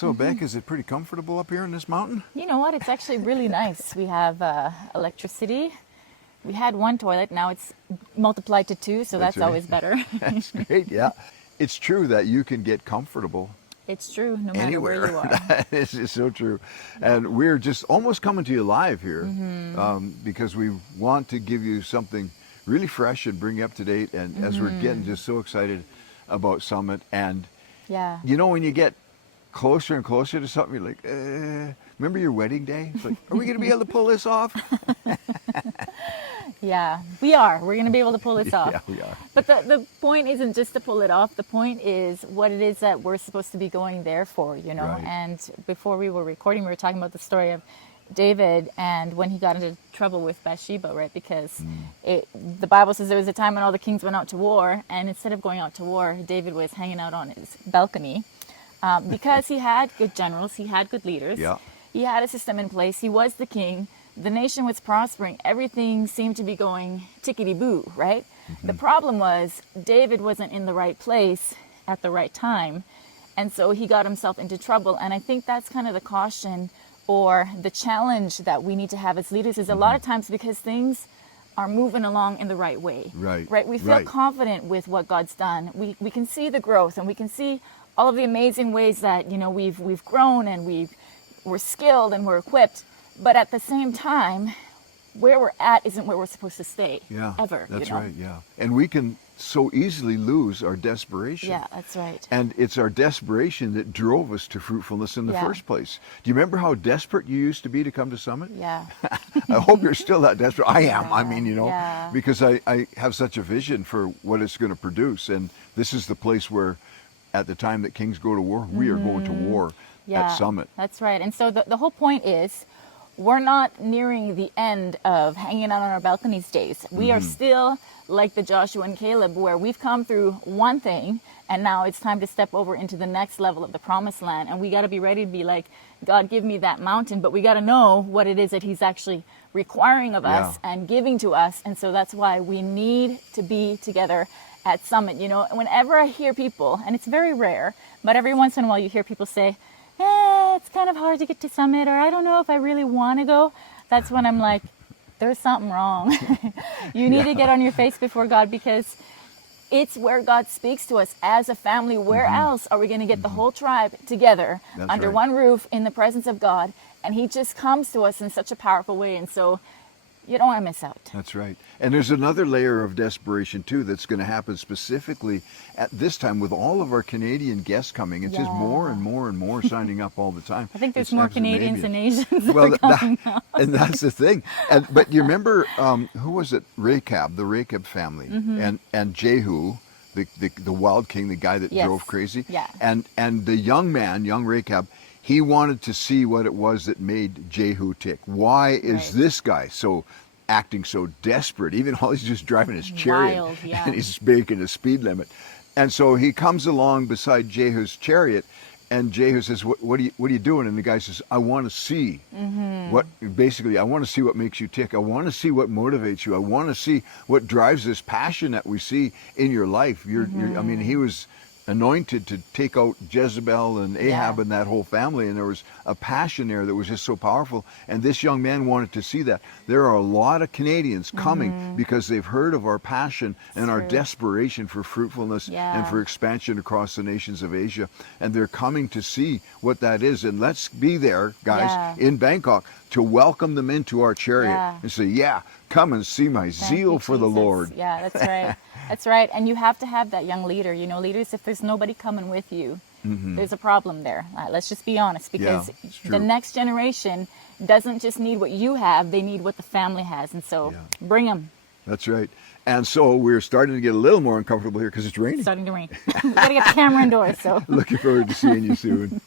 So Beck, is it pretty comfortable up here in this mountain? You know what? It's actually really nice. We have electricity. We had one toilet. Now it's multiplied to two, so that's right. always better. That's great, yeah. It's true that you can get comfortable It's true, no matter anywhere. where you are. That is so true. And we're just almost coming to you live here because we want to give you something really fresh and bring you up to date. And as we're getting just so excited about Summit, and Yeah. you know, when you get closer and closer to something, you're like, remember your wedding day? It's like, are we going to be able to pull this off? Yeah, we are. We're going to be able to pull this off. Yeah, we are. But the point isn't just to pull it off. The point is what it is that we're supposed to be going there for, you know. Right. And before we were recording, we were talking about the story of David and when he got into trouble with Bathsheba, right? Because the Bible says there was a time when all the kings went out to war, and instead of going out to war, David was hanging out on his balcony because he had good generals, he had good leaders, Yeah. he had a system in place, he was the king. The nation was prospering. Everything seemed to be going tickety-boo, right? The problem was David wasn't in the right place at the right time. And so he got himself into trouble. And I think that's kind of the caution or the challenge that we need to have as leaders is a lot of times because things are moving along in the right way. Right. We feel Right. confident with what God's done. We can see the growth and we can see all of the amazing ways that, you know, we've grown and we're skilled and we're equipped. But at the same time, where we're at isn't where we're supposed to stay. Yeah, Ever. that's you know? right, yeah. And we can so easily lose our desperation. Yeah, that's right. And it's our desperation that drove us to fruitfulness in the Yeah. first place. Do you remember how desperate you used to be to come to Summit? Yeah. I hope you're still that desperate. I am. I mean, you know, Yeah. because I have such a vision for what it's going to produce. And this is the place where, at the time that kings go to war, we are going to war Yeah. at Summit. That's right. And so the whole point is we're not nearing the end of hanging out on our balconies days. We are still like the Joshua and Caleb, where we've come through one thing and now it's time to step over into the next level of the promised land. And we got to be ready to be like, God, give me that mountain. But we got to know what it is that he's actually requiring of us Yeah. and giving to us. And so that's why we need to be together at Summit. You know, whenever I hear people, and it's very rare, but every once in a while you hear people say, it's kind of hard to get to Summit, or I don't know if I really want to go. That's when I'm like, there's something wrong. You need to get on your face before God, because it's where God speaks to us as a family. Where else are we going to get the whole tribe together That's under right. one roof in the presence of God? And he just comes to us in such a powerful way. And so you don't want to miss out. That's right. And there's another layer of desperation, too, that's going to happen specifically at this time with all of our Canadian guests coming. It's just Yeah. more and more and more signing up all the time. I think there's It's more absolutely Canadians than amazing. Asians that Well, are coming now. and that's the thing. But you remember, who was it? Rechab, the Rechab family, and Jehu, the wild king, the guy that Yes. drove crazy. Yeah. And the young man, young Rechab, he wanted to see what it was that made Jehu tick. Why is Right. this guy acting so desperate, even while he's just driving his chariot Wild, yeah. and he's breaking a speed limit? And so he comes along beside Jehu's chariot, and Jehu says, what are you doing? And the guy says, I want to see I want to see what makes you tick. I want to see what motivates you. I want to see what drives this passion that we see in your life. I mean, he was anointed to take out Jezebel and Ahab Yeah. and that whole family, and there was a passion there that was just so powerful, and this young man wanted to see that. There are a lot of Canadians coming because they've heard of our passion and our True. desperation for fruitfulness and Yeah. for expansion across the nations of Asia, and they're coming to see what that is. And let's be there, guys, Yeah. in Bangkok to welcome them into our chariot Yeah. and say, come and see my Thank zeal you, for the Jesus. Lord. Yeah, that's right. That's right. And you have to have that young leader. You know, leaders, if there's nobody coming with you, there's a problem there. Let's just be honest, because Yeah, it's the true. next generation doesn't just need what you have, they need what the family has. And so bring them. That's right. And so we're starting to get a little more uncomfortable here because it's raining. It's starting to rain. We got to get the camera indoors. So Looking forward to seeing you soon.